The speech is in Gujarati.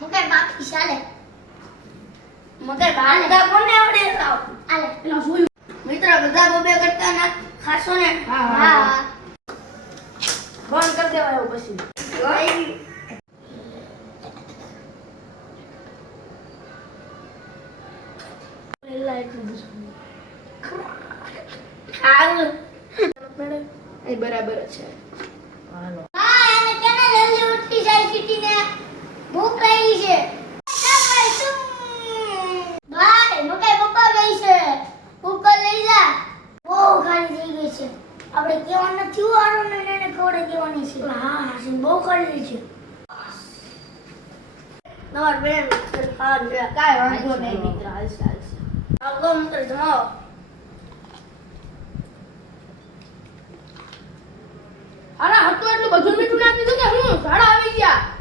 મગર બાકી ચાલે મગર બાંધા કોને આવડે સાવ આલે પેલા જોયું મિત્ર બધા બબે કરતા ના ખાસો ને હા બંધ કરી દેવાય એવું પછી પેલા એટલું બધું ખાવું એ બરાબર છે હાલો હા એને કેને જલ્દી ઉઠી જાય સીટીને ભૂખ લાગી છે ભાઈ મગર પપ્પા ગઈ છે ઉપર લઈ જા બહુ ખાલી થઈ ગઈ છે આપણે કેવાનું નથી વાળો ને એને ખવડે દેવાની છે હા હાસીન બહુ ખાલી છે નવાર બેન હા કાઈ વાંધો નહીં મિત્ર હાલશે આવો મિત્ર જમાવો અરે હતું એટલું બધું મીઠું નાખી દીધું કે હું ઝાડા આવી ગયા